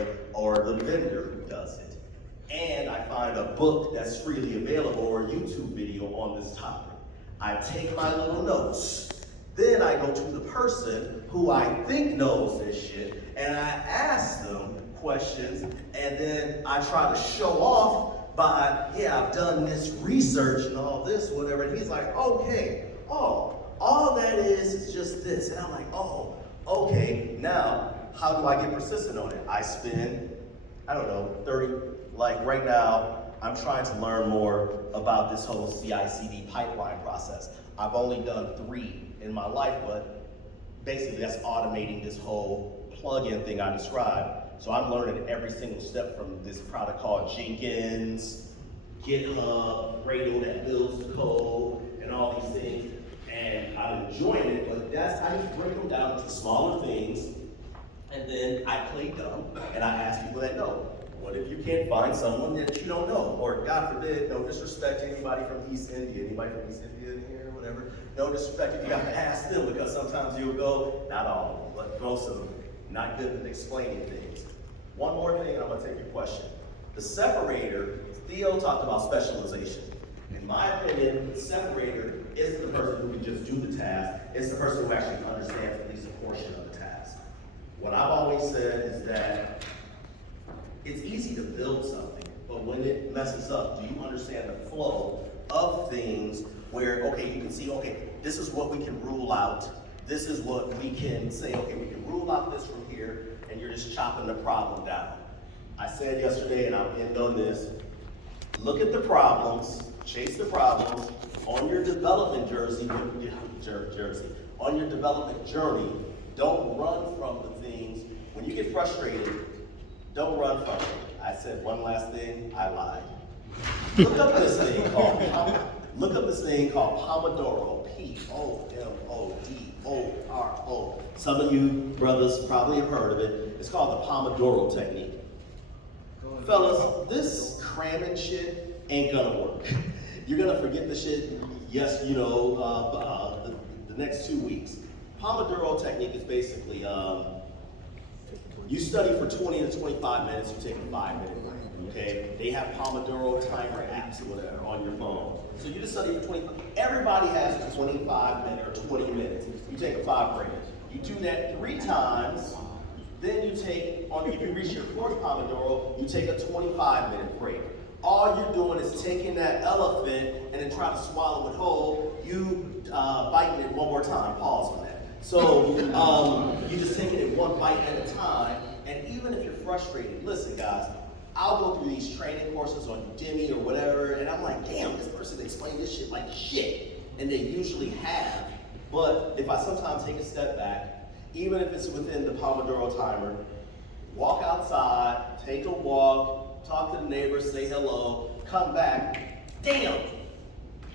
it, or the vendor who does it. And I find a book that's freely available or a YouTube video on this topic. I take my little notes. Then I go to the person who I think knows this shit, and I ask them questions, and then I try to show off by, yeah, I've done this research and all this, whatever, and he's like, okay, oh, all that is just this. And I'm like, oh, okay, now, how do I get persistent on it? I spend, I don't know, 30, like right now, I'm trying to learn more about this whole CI/CD pipeline process. I've only done 3 in my life, but basically that's automating this whole plugin thing I described. So I'm learning every single step from this product called Jenkins, GitHub, Gradle that builds the code, and all these things. And I'm enjoying it, but I just break them down into smaller things, and then I play dumb, and I ask people that know. What if you can't find someone that you don't know? Or God forbid, no disrespect to anybody from East India, anybody from East India in here, whatever. No disrespect if you have to ask them, because sometimes you'll go, not all of them, but most of them, not good at explaining things. One more thing, and I'm gonna take your question. The separator, Theo talked about specialization. In my opinion, the separator isn't the person who can just do the task, it's the person who actually understands at least a portion of the task. What I've always said is that it's easy to build something, but when it messes up, do you understand the flow of things where, okay, you can see, okay, this is what we can rule out, this is what we can say, okay, we can rule out this from here, and you're just chopping the problem down. I said yesterday, and I'll end on this, look at the problems, chase the problems, on your development on your development journey, don't run from the things. When you get frustrated, don't run from it. I said one last thing, I lied. Look up this thing called Pomodoro, P-O-M-O-D-O-R-O. Some of you brothers probably have heard of it. It's called the Pomodoro Technique. Fellas, this cramming shit ain't gonna work. You're gonna forget the shit, yes, you know, the next 2 weeks. Pomodoro Technique is basically, you study for 20 to 25 minutes, you take a 5-minute break, okay? They have Pomodoro timer apps or whatever on your phone. So you just study for 25, everybody has a 25 minute or 20 minutes. You take a 5 break. You do that 3 times, then you take, if you reach your 4th Pomodoro, you take a 25-minute break. All you're doing is taking that elephant and then trying to swallow it whole. You biting it one more time, pause on that. So you just taking it one bite at a time, and even if you're frustrated, listen guys, I'll go through these training courses on Udemy or whatever, and I'm like, damn, this person explained this shit like shit, and they usually have. But if I sometimes take a step back, even if it's within the Pomodoro timer, walk outside, take a walk, talk to the neighbors, say hello, come back, damn,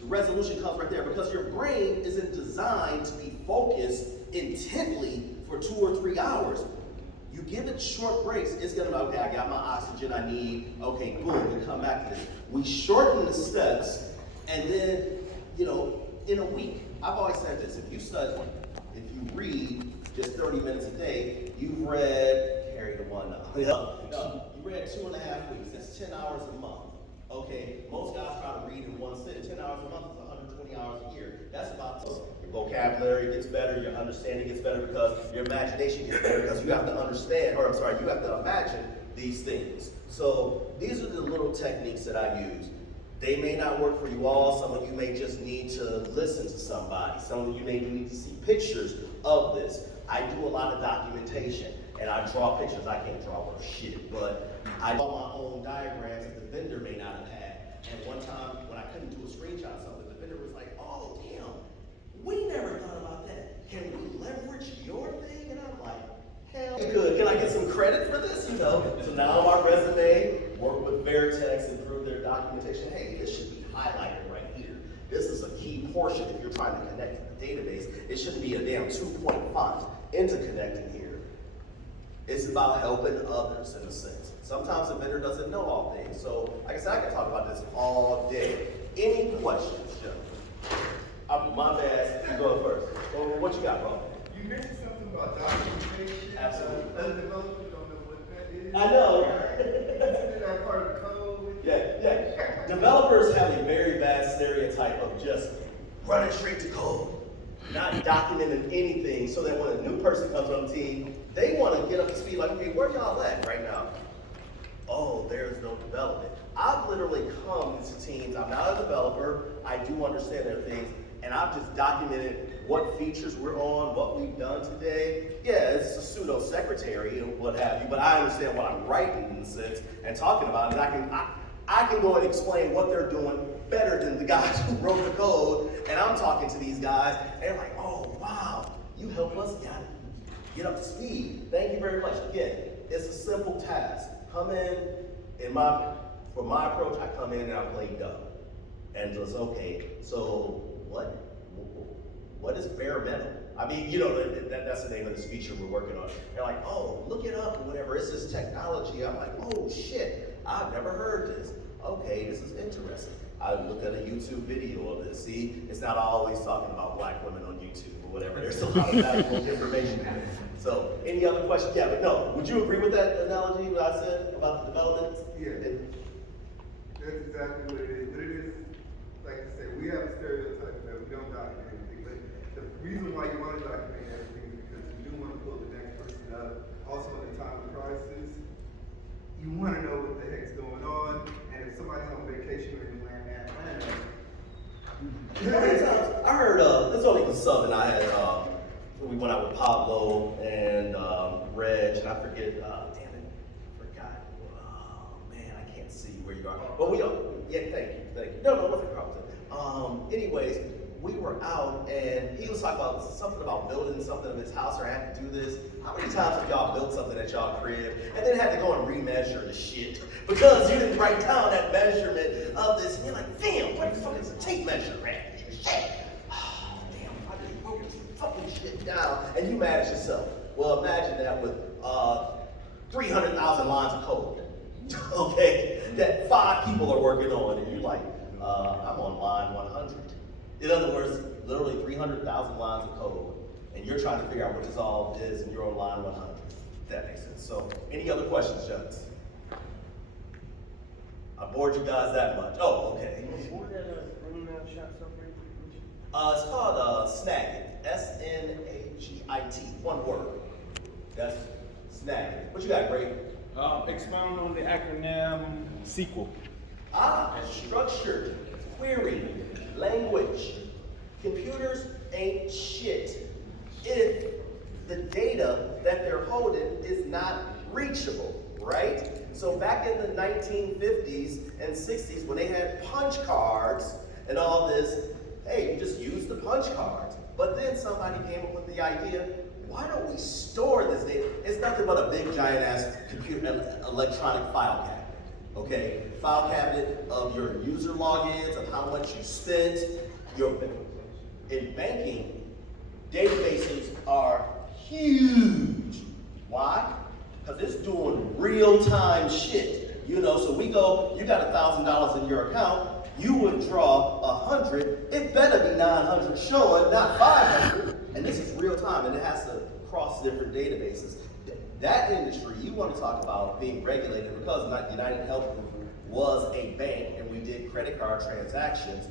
the resolution comes right there, because your brain isn't designed to be focused intently for 2 or 3 hours. You give it short breaks, it's gonna be, okay, I got my oxygen I need, okay, boom, we come back to this. We shorten the steps, and then, you know, in a week, I've always said this, if you study, if you read just 30 minutes a day, you've read, carry the one now. No, you read 2.5 weeks, that's 10 hours a month. Okay, most guys try to read in one sitting. 10 hours a month is 120 hours a year. That's about your vocabulary gets better, your understanding gets better, because your imagination gets better, because you have to understand, or I'm sorry, you have to imagine these things. So these are the little techniques that I use. They may not work for you all. Some of you may just need to listen to somebody. Some of you may need to see pictures of this. I do a lot of documentation, and I draw pictures. I can't draw worth shit, but I draw my own diagrams that the vendor may not have had. And one time, when I couldn't do a screenshot of something, the vendor was like, oh, damn, we never thought about that. Can we leverage your thing? And I'm like, hell, good. Can I get some credit for this? You know. So now on my resume, work with Veritex, improve their documentation. Hey, this should be highlighted right here. This is a key portion if you're trying to connect to the database. It shouldn't be a damn 2-point font interconnecting here. It's about helping others in a sense. Sometimes the vendor doesn't know all things. So, like I said, I can talk about this all day. Any questions, Joe? My bad. You go first. Well, what you got, bro? You mentioned something about documentation. Absolutely. Other developers don't know what that is. I know. That part of the code. Yeah. Developers have a very bad stereotype of just running straight to code, not documenting anything, so that when a new person comes on the team, they want to get up to speed like, okay, where y'all at right now? Oh, there's no development. I've literally come into teams, I'm not a developer, I do understand their things, and I've just documented what features we're on, what we've done today. Yeah, it's a pseudo secretary and what have you, but I understand what I'm writing in a sense and talking about it. And I can go and explain what they're doing better than the guys who wrote the code, and I'm talking to these guys, and they're like, oh, wow, you helped us get up to speed. Thank you very much. Again, it's a simple task. Come in for my approach, I come in and I play dumb. And just, okay, so what is bare metal? I mean, that's the name of this feature we're working on. They're like, oh, look it up or whatever. It's this technology. I'm like, oh shit, I've never heard this. Okay, this is interesting. I looked at a YouTube video of this. See, it's not always talking about black women on YouTube or whatever. There's a lot of valuable information in it. So, any other questions? Yeah, but no, would you agree with that analogy, what I said about the development? Yeah, that's exactly what it is. But it is, like I said, we have a stereotype that we don't document anything. But the reason why you want to document everything is because you do want to pull the next person up. Also, in the time of crisis, you want to know what the heck's going on. And if somebody's on vacation or in Atlanta, I heard, this only was something I had, we went out with Pablo and Reg, and I forget, damn it, I forgot. Oh man, I can't see where you are. But yeah, thank you. No, it wasn't Carlton. Anyways, we were out and he was talking about something about building something in his house, or I had to do this. How many times have y'all built something at y'all crib and then had to go and remeasure the shit because you didn't write down that measurement of this, and you're like, damn, what the fuck is a tape measure, man? Shit. Damn, I just wrote this fucking shit down, and you mad at yourself. Well, imagine that with 300,000 lines of code, okay, that 5 people are working on, and you're like, I'm on line 100. In other words, literally 300,000 lines of code, and you're trying to figure out what this all is, and you're on line 100. If that makes sense. So, any other questions, Judge? I bored you guys that much. Oh, okay. It's called Snagit. S-N-A-G-I-T. One word. That's Snagit. What you got, Greg? Expound on the acronym SQL. Structured query language. Computers ain't shit if the data that they're holding is not reachable, right? So back in the 1950s and 60s, when they had punch cards and all this, hey, you just use the punch cards. But then somebody came up with the idea, why don't we store this data? It's nothing but a big giant ass computer electronic file cabinet. Okay, file cabinet of your user logins, of how much you spent. In banking, databases are huge. Why? Because it's doing real-time shit. So we go, you got $1,000 in your account, you withdraw 100, it better be 900 showing, not 500. And this is real time, and it has to cross different databases. That industry, you want to talk about being regulated, because United Health Group was a bank and we did credit card transactions.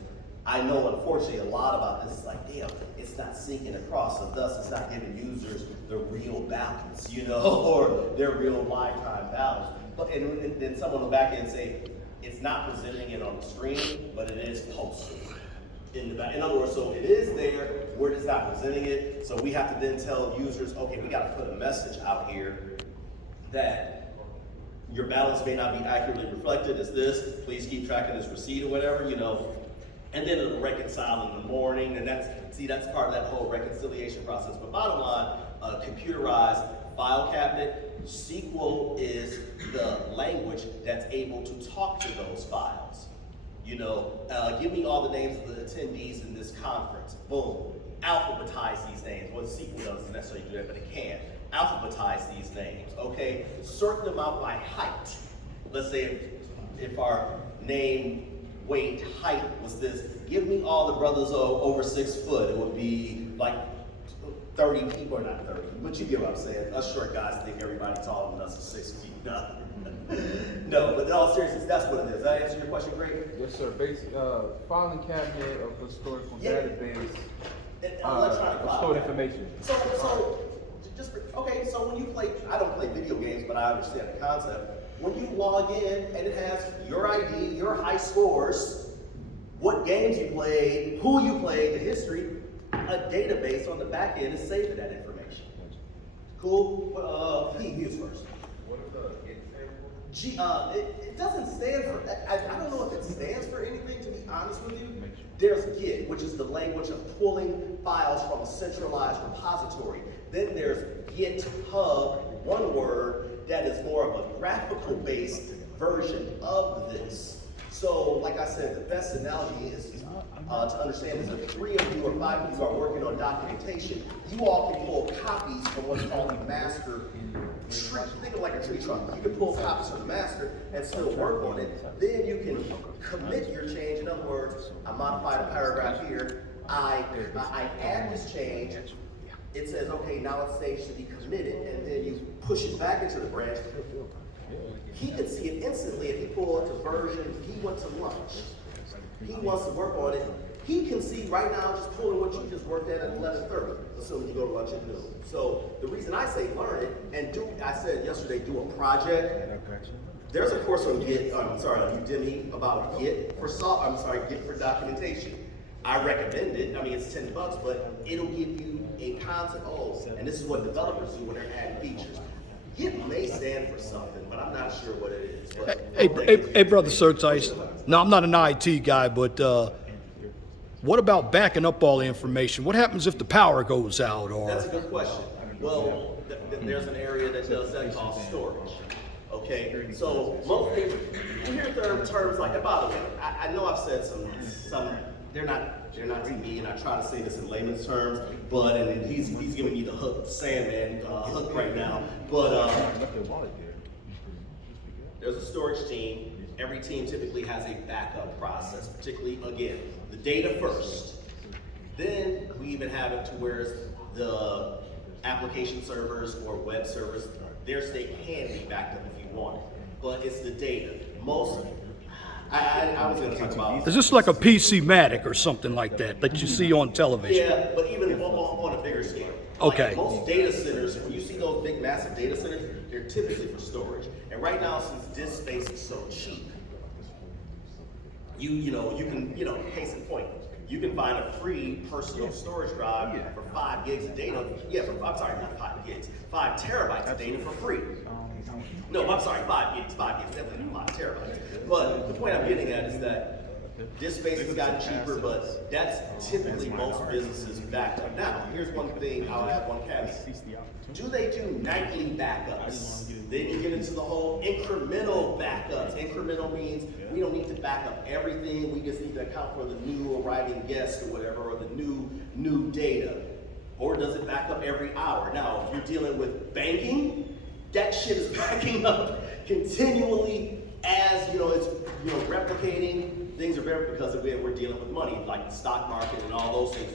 I know, unfortunately, a lot about this is like, damn, it's not syncing across, so thus it's not giving users the real balance, or their real lifetime balance. But and then someone will back in and say, it's not presenting it on the screen, but it is posted in the back. In other words, so it is there, we're just not presenting it. So we have to then tell users, okay, we got to put a message out here that your balance may not be accurately reflected as this. Please keep track of this receipt or whatever, And then it'll reconcile in the morning, and that's part of that whole reconciliation process. But bottom line, a computerized file cabinet, SQL is the language that's able to talk to those files. Give me all the names of the attendees in this conference. Boom. Alphabetize these names. What SQL doesn't necessarily do that, but it can. Alphabetize these names, okay? Sort them out by height. Let's say if our name, weight, height was this, give me all the brothers over 6 foot. It would be like 30 people, or not 30, but you get what I'm saying. Us short guys think everybody taller than us is 6 feet. No, but in all seriousness, that's what it is. Did I answer your question, Greg? Yes, sir. Basic filing cabinet of historical Yeah. database Electronic of file. stored information. So just okay. So when you play, I don't play video games, but I understand the concept. When you log in and it has your ID, your high scores, what games you played, who you played, the history, a database on the back end is saving that information. Cool. He is first. What does it stand for? It doesn't stand for, I don't know if it stands for anything, to be honest with you. There's Git, which is the language of pulling files from a centralized repository. Then there's GitHub, one word, that is more of a graphical based version of this. So, like I said, the best analogy is to understand is if 3 of you or 5 of you are working on documentation, you all can pull copies from what's called a master tree. Think of like a tree trunk. You can pull copies from the master and still work on it. Then you can commit your change. In other words, I modified a paragraph here. I add this change. It says, okay, now it's saved to be committed, and then you push it back into the branch. He could see it instantly if he pulled up the version, he went to lunch. He wants to work on it. He can see right now just pulling what you just worked at 11:30, assuming you go to lunch at noon. So the reason I say learn it and do, I said yesterday, do a project. There's a course on Git, on Udemy about Git for Git for documentation. I recommend it. I mean, it's $10, but it'll give you a concept. Oh, and this is what developers do when they're adding features. Git may stand for something, but I'm not sure what it is. But Hey, brother Syr Tyce. No, I'm not an IT guy, but what about backing up all the information? What happens if the power goes out? That's a good question. Well, there's an area that does that called storage. Okay, so most people, you hear terms like, and by the way, I know I've said some, they're not to me, and I try to say this in layman's terms, but, and he's giving me the hook, Sandman hook right now, but there's a storage team. Every team typically has a backup process, particularly, again, the data first. Then we even have it to where the application servers or web servers, their state can be backed up if you want it, but it's the data. I was going to talk about. Is this like a PC-matic or something like that you see on television? Yeah, but even on a bigger scale. Okay. Like most data centers, when you see those big, massive data centers, they're typically for storage. And right now, since disk space is so cheap, you can, case in point, you can find a free personal storage drive for 5 gigs of data. Yeah, I'm sorry, not 5 gigs, 5 terabytes of data for free. No, I'm sorry, 5 gigs, definitely not 5 terabytes. But the point I'm getting at is that disk space has gotten cheaper, but that's typically most businesses backed up. Now, here's one thing, I'll add one caveat. Do they do nightly backups? Then you get into the whole incremental backups. Incremental means we don't need to back up everything. We just need to account for the new arriving guest or whatever, or the new data. Or does it back up every hour? Now, if you're dealing with banking, that shit is backing up continually as it's replicating. Things are very, because again, we're dealing with money, like the stock market and all those things.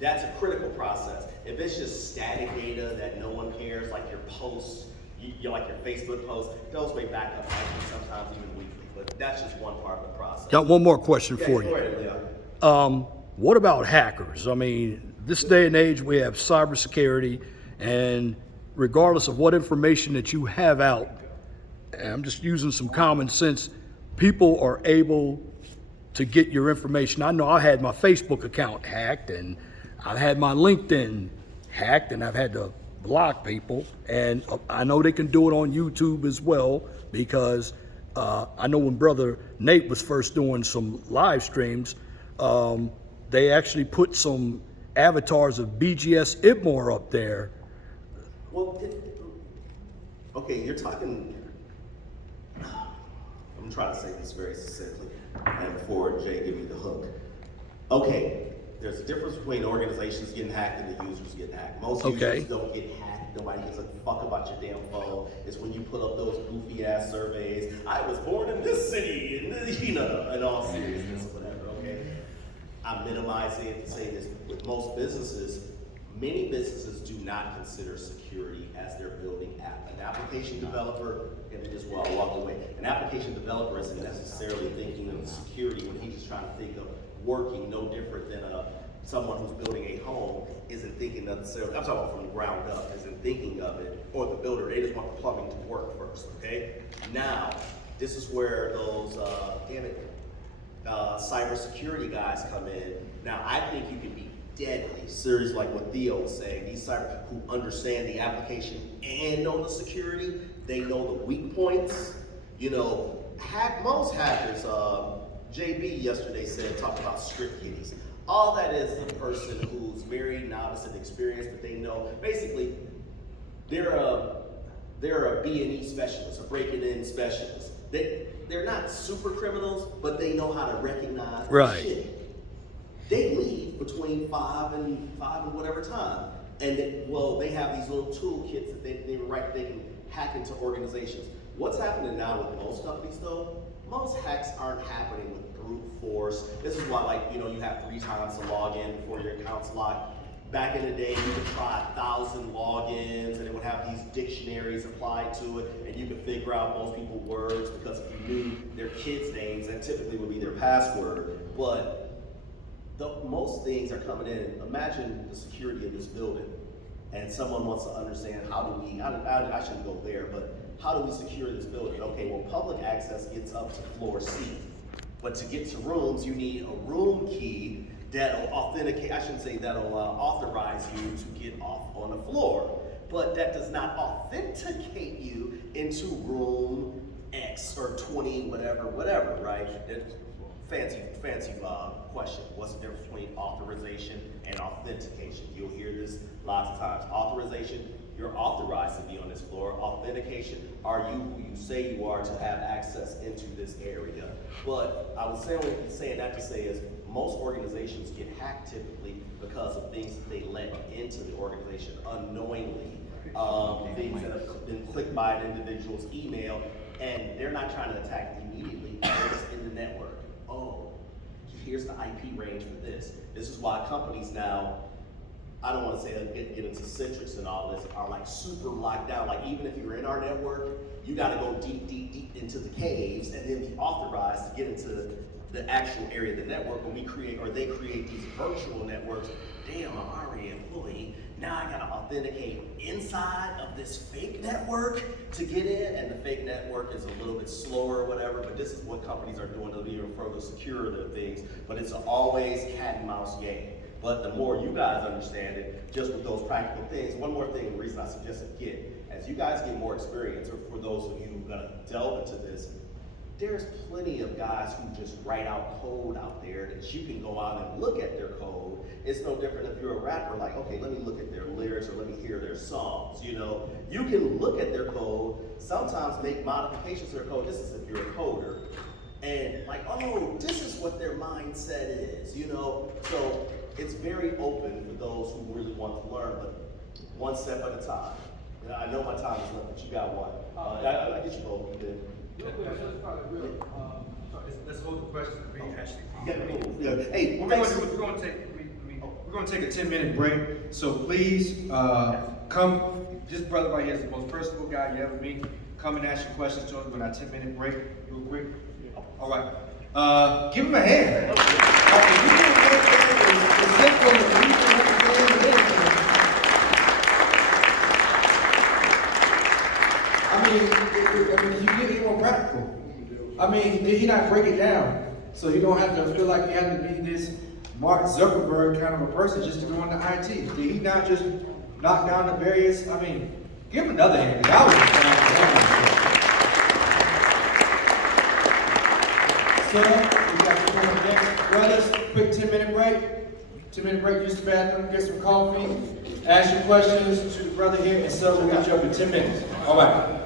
That's a critical process. If it's just static data that no one cares, like your posts, like your Facebook posts, those may back up nightly, sometimes even weekly. But that's just one part of the process. Got one more question for Go you. ahead, Leon. What about hackers? I mean, this day and age, we have cybersecurity, and regardless of what information that you have out, and I'm just using some common sense, people are able to get your information. I know I had my Facebook account hacked, and I've had my LinkedIn hacked, and I've had to block people, and I know they can do it on YouTube as well, because I know when Brother Nate was first doing some live streams, they actually put some avatars of BGS Ibmore up there. Well, okay, you're talking, I'm trying to say this very succinctly, and before Jay give me the hook. Okay, there's a difference between organizations getting hacked and the users getting hacked. Most users don't get hacked. Nobody gives a fuck about your damn phone. It's when you put up those goofy ass surveys. I was born in this city, and in all seriousness, whatever. Okay, I'm minimizing it to say this. With most businesses, Many businesses do not consider security as their building app. An application developer, and just while I walk away, an application developer isn't necessarily thinking of security when he's just trying to think of working, no different than someone who's building a home isn't thinking necessarily, I'm talking about from the ground up, isn't thinking of it, or the builder, they just want the plumbing to work first, okay? Now, this is where those, cybersecurity guys come in. Now, I think you can be deadly serious, like what Theo was saying. These cyber who understand the application and know the security, they know the weak points. You know, most hackers, JB yesterday talked about script kiddies. All that is the person who's very novice and experienced, but they know, basically, they're a B&E specialist, a breaking in specialist. They're not super criminals, but they know how to recognize shit. They leave between 5 and whatever time. And they have these little toolkits that they can hack into organizations. What's happening now with most companies though, most hacks aren't happening with brute force. This is why, you have 3 times to log in before your account's locked. Back in the day, you could try 1,000 logins and it would have these dictionaries applied to it, and you could figure out most people's words because if you knew their kids' names, that typically would be their password. But most things are coming in. Imagine the security in this building, and someone wants to understand how do we, I shouldn't go there, but how do we secure this building? Okay, well, public access gets up to floor C, but to get to rooms, you need a room key that'll authenticate, that'll authorize you to get off on the floor, but that does not authenticate you into room X or 20, whatever, right? Fancy question. What's the difference between authorization and authentication? You'll hear this lots of times. Authorization, you're authorized to be on this floor. Authentication, are you who you say you are to have access into this area? But I was saying that to say is most organizations get hacked typically because of things that they let into the organization unknowingly. Things that have been clicked by an individual's email, and they're not trying to attack immediately. They're just in the network. Oh, here's the IP range for this. This is why companies now, I don't want to say get into Citrix and all this, are like super locked down. Like even if you're in our network, you got to go deep into the caves and then be authorized to get into the actual area of the network. When they create these virtual networks, damn, I'm already an employee. Now I gotta authenticate inside of this fake network to get in, and the fake network is a little bit slower or whatever, but this is what companies are doing to even further secure their things, but it's always cat and mouse game. But the more you guys understand it, just with those practical things, one more thing, the reason I suggested get, as you guys get more experience, or for those of you who are gonna delve into this, there's plenty of guys who just write out code out there that you can go out and look at their code. It's no different if you're a rapper, like, okay, let me look at their lyrics or let me hear their songs, you know? You can look at their code, sometimes make modifications to their code. This is if you're a coder. And like, oh, this is what their mindset is, you know? So it's very open for those who really want to learn, but one step at a time. You know, I know my time is limited, but you got one. I get you both. Let's hold the question to be actually. Yeah. Hey, we're going to take a 10-minute break. So please come. This brother right here is the most personable guy you ever meet. Come and ask your questions to him with our 10-minute break, real quick. All right. Give him a hand. If you get it more practical. Did he not break it down? So you don't have to feel like you have to be this Mark Zuckerberg kind of a person just to go into IT. Did he not just knock down the barriers? Give him another hand. That was we got two more next. Brothers, quick 10-minute break. 10-minute break, use the bathroom, get some coffee, ask your questions to the brother here, and so we'll get you up in 10 minutes. All right.